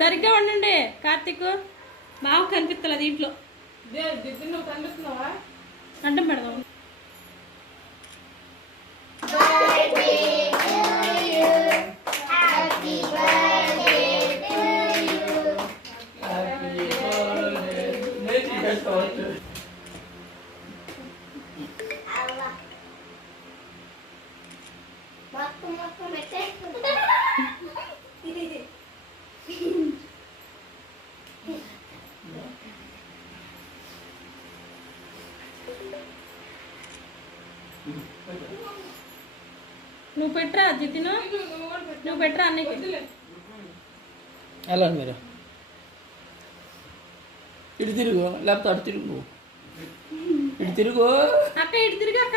సరిగ్గా ఉండండి కార్తీక్. బాగా కనిపిస్తలే దీంట్లో. నువ్వు కనిపిస్తున్నావా? అంటే పెడదాం. నువ్వు పెట్టరా జితిను, నువ్వు పెట్టరా అన్నకి. ఎలా మీరు ఇటు తిరుగు, లేకపోతే అటు తిరుగు. ఇటు తిరుగు అక్క, ఇటు తిరిగి అక్క.